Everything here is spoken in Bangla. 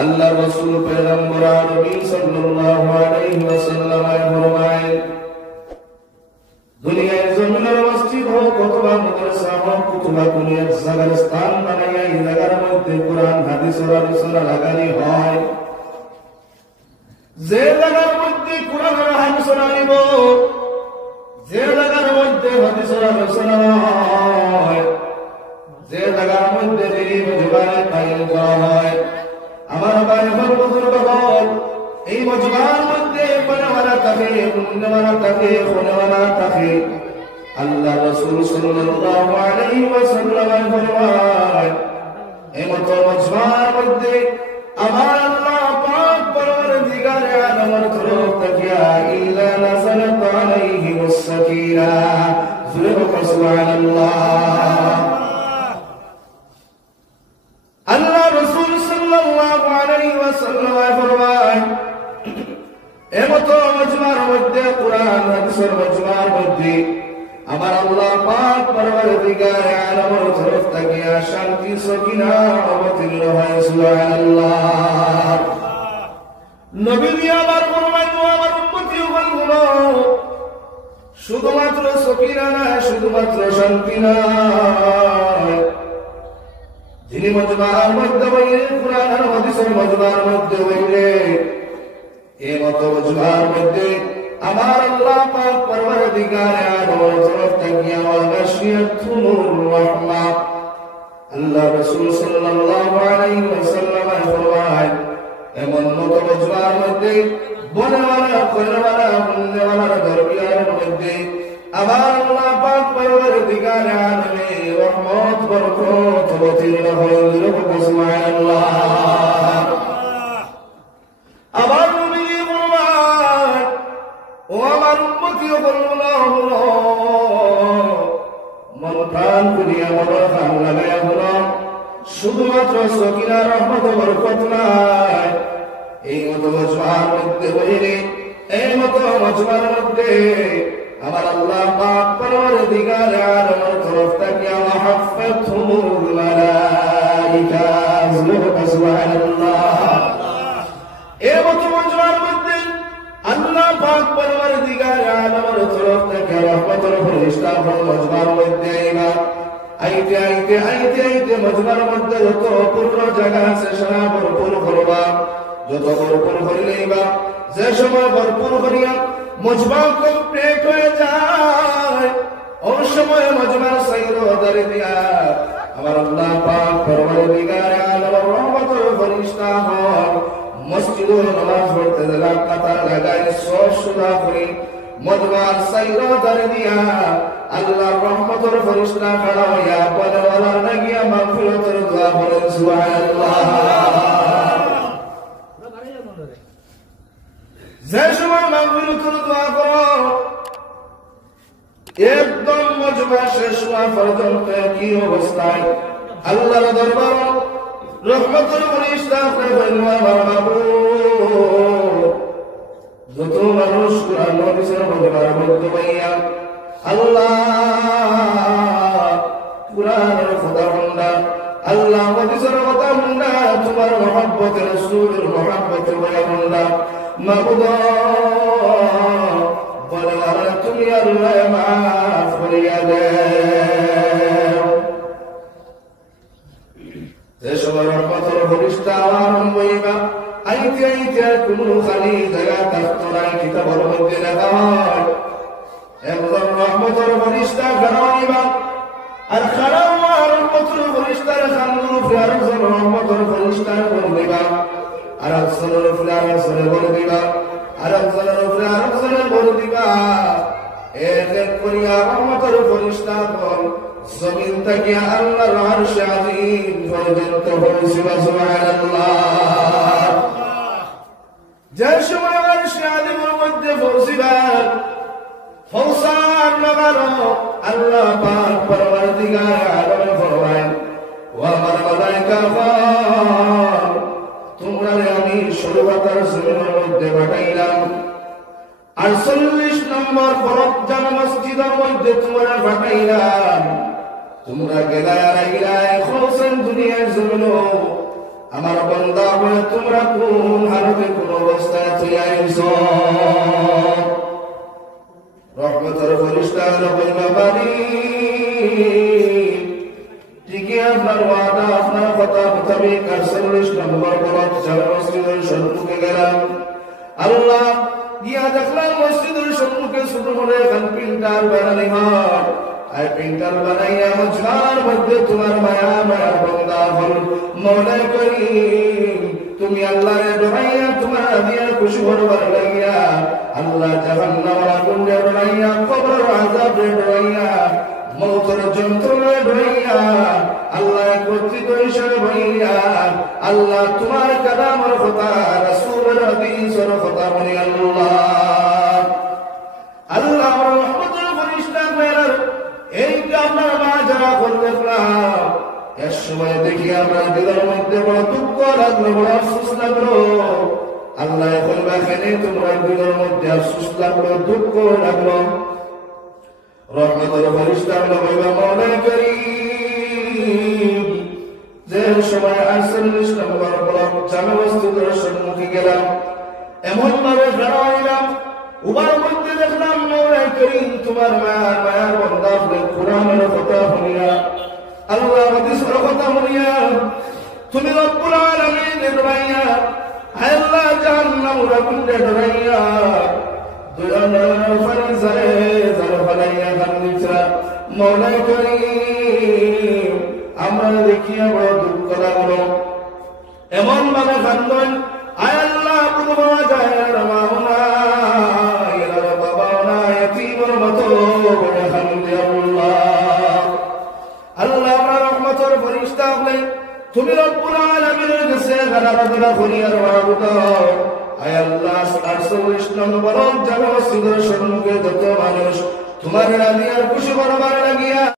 আল্লাহ রাসূল পয়গম্বর আরবি সাল্লাল্লাহু আলাইহি ওয়াসাল্লাম ফরমায়, দুনিয়ার জমিনের মসজিদ হোক অথবা মাদ্রাসা হোক অথবা কোন এক জায়গার স্থান বানাইয়া এই জায়গার মধ্যে কোরআন হাদিসের আলোচনা লাগানি হয়, যে জায়গার মধ্যে কোরআনের আলোচনা নিব, যে জায়গার মধ্যে হাদিসের আলোচনা হয়, যে জায়গার মধ্যে জীবনে কায়েম করা হয়, আমার ভাই আমার বুজুর্গ বল, এই মজমার মধ্যে পড়াওয়ালা থাকে, পুণ্যওয়ালা থাকে, খুনেওয়ালা থাকে। আল্লাহ রাসূল সাল্লাল্লাহু আলাইহি ওয়াসাল্লাম ফরমায়, এই মত মজমার মধ্যে আমার আল্লাহ পাক পরওয়ারদিগার আলমের তরফ থেকে ইল্লা নাযালাত আলাইহিমুস সাকিনাহ, সুবহানাল্লাহ। আল্লাহ রাসূল সাল্লাল্লাহু আলাইহি ওয়াসাল্লাম ফরমায়, এমত মজমার মধ্যে কোরআন হাদিসের মজমার মধ্যে আমার আল্লাহ পাক পরওয়ারদিগার আলমের তরফ থেকে শান্তি সাকিনাহ অবতীর্ণ হয়, সুবহানাল্লাহ। নবী আমার ফরমায়, আমার উম্মতি বলগুলো শুধুমাত্র সাকিনা না, শুধুমাত্র শান্তি না, যিনি মজমার মধ্যে বইলেন কোরআন আর হাদিসের মজমার মধ্যে বইলে, এই মত মজমার মধ্যে আমার আল্লাহ পাক পরওয়ারদিগার আলমের তরফ থেকে ওয়াগাশিয়াতুহুর রাহমাহ। আল্লাহ রাসূল সাল্লাল্লাহু আলাইহি ওয়াসাল্লাম ফরমায়, এমন মত মজমার মধ্যে বনেওয়ালা কইরওয়ালা হুন্নেওয়ালার দরবিয়ার মধ্যে আমার আল্লাহ পাক পরওয়ারদিগার আলমে রহমত বরকত অবতীর্ণ হয়, সুবহানাল্লাহ। আবার নবী ফরমায়, ও আমার উম্মতি বলগুলো মন প্রাণ করিয়া মন প্রাণ লাগাইয়া হলো, শুধুমাত্র সকিনা রহমত বরকত নাই, এই মত মজমার মধ্যে বইলে, এই মত মজমার মধ্যে আমার আল্লাহ পাক পরওয়ারদিগার আলমের তরফ থেকে ওয়াহাফাতহুমুল মালায়েকা, সুবহানাল্লাহ। এই মত মজমার মধ্যে আল্লাহ পাক পরওয়ারদিগার আলমের তরফ থেকে রহমতের ফেরেশতা মজমার মধ্যে আইতে আইতে আইতে আইতে মজমার মধ্যে যত পূর্ণ জায়গা আছে সেটা ভরপুর করবা, যত ভরপুর করিলেইবা, যে সময় ভরপুর করিয়া মজমা কমপ্লিট হয়ে যায়, ওই সময় মজমার সাইরদারি দিয়া আমার আল্লাহ পাক পরওয়ারদিগার আলমের রহমতের ফেরেশতা হয় মসজিদে নামাজ পড়তে যারা কাতার লাগাই সুদা করি, মজমার সাইরদারি দিয়া আল্লাহর রহমতের ফেরেশতা খাড়া হইয়া বলেওয়ালার লাগিয়া মাগফিরাতের দোয়া বলেন, সুবহানাল্লাহ। যে সময় মাগফিরাতের দোয়া করো, একদম মজমা শেষ হওয়া পর্যন্ত কি অবস্থায় আল্লাহর দরবার রহমতের ফেরেশতা যত মানুষ কোরআন হাদিসের মজমার মধ্যে পাইয়া আল্লাহ কোরআনের কথা শুনলা, আল্লাহ হাদিসের কথা শুনলা, তোমার মহব্বতে রাসূলের মহব্বতে বয়া শুনলা, মাবুদ বলে আর তুমি আল্লাহ মাফ করিয়া দেও। যে সময় রহমতের ফেরেশতা আরম্ভ হইবা, আইতে আইতে কোনো খালি জায়গা থাকতো নাই, কিতাবের মধ্যে লেখা হয় একজন রহমতের ফেরেশতা খাড়া হইবা, আর খাড়া হওয়া রহমতের ফেরেশতার খান্ডুর উপরে আরেকজন রহমতের ফেরেশতার বল দিবা, আর একজনের উপরে আরেকজনের বল দিবা, আর একজনের উপরে আরেকজনের বল দিবা, এক এক করিয়া রহমতের ফেরেশতা বল জমিন থেকে আল্লাহর আরশে আযীম পর্যন্ত পৌঁছিবা, সুবহানাল্লাহ। যে সময় আরশে আযীমের মধ্যে পৌঁছিবা, পৌঁছার লাগানো আল্লাহ পাক পরওয়ারদিগার আলম ফরমায়, ও আমার মালায়েকা গণ, তোমরা আমি সর্বতার জমিনের মধ্যে পাঠাইলাম, 48 নম্বর ফরজ জামা মসজিদের মধ্যে তোমরা পাঠাইলাম, তোমরা গেলায় খোসেন দুনিয়ার জমিন আমার বান্দা হয়ে তোমরা কোন হালতে কোন অবস্থায় চলাইছ রহমতের ফেরেশতা হইবা বাড়ি ঠিকই আপনার ওয়াদা আপনার কথা মোতাবেক ৪৮ নম্বর বরাত জামে মসজিদের সম্মুখে গেলাম আল্লাহ গিয়া দেখলাম মসজিদের সম্মুখে ছোট করে এখন প্রিন্টার বানানি হয় আর প্রিন্টার বানাইয়া মজমার মধ্যে তোমার মায়া বান্দা হল মৌলা করিম তুমি আল্লাহরে ডরাইয়া তোমার দিয়া খুশি হবার লাগিয়া আল্লাহ জাহান্নামের আগুনে ডরাইয়া কবরের আযাবে ডরাইয়া মৌতের যন্ত্রণায় ডরাইয়া আল্লাহ কর্তৃত্ব হিসেবে বইয়া আল্লাহ তোমার কালামের কথা রাসূলের হাদিসের কথা বলি আল্লাহ রহমতের ফেরেশতা মেরার এই আপনার মা যারা দেখলাম এর সময় দেখি আমরা দিলের মধ্যে বড় দুঃখ লাগলো বড় আফসোস লাগলো আল্লাহ বলবা কেন তোমরা দিলের মধ্যে আফসোস লাগলো দুঃখ লাগলো রহমতের ফেরেশতা বলবা মওলা করিম যে সময় ৪৮ নম্বর ব্লক জামে মসজিদের সম্মুখে গেলাম এমন ভাবে দাঁড়াইলাম উবার মধ্যে দেখলাম মওলা করিম তোমার মায়ার বান্দা কোরআনের কথা শুনিয়া আল্লাহ হাদিসের কথা শুনিয়া তুমি রব্বুল আলামিনের ডরাইয়া আল্লাহ জাহান্নামের আগুনে ডরাইয়া দুনিয়ার ফারিসারে যারা বানাইয়া গান্দিছরা মওলা করিম আমরা দেখিয়া বড় দুঃখ লাগলো এমন ভাবে কান্দন আয় আল্লাহ বুঝবা যায় না মাওনা এরা বাবা না এতিমের মতো বড় কান্দে আল্লাহ রহমতের ফেরেশতা হলে তুমি রব্বুল আলামিনের কাছে গালাগালা করিয়ার মাবুদ আয় আল্লাহ ৪৮ নম্বর জামে মসজিদের সম্মুখে যত মানুষ তোমার রাজিয়ার খুশি করবার লাগিয়া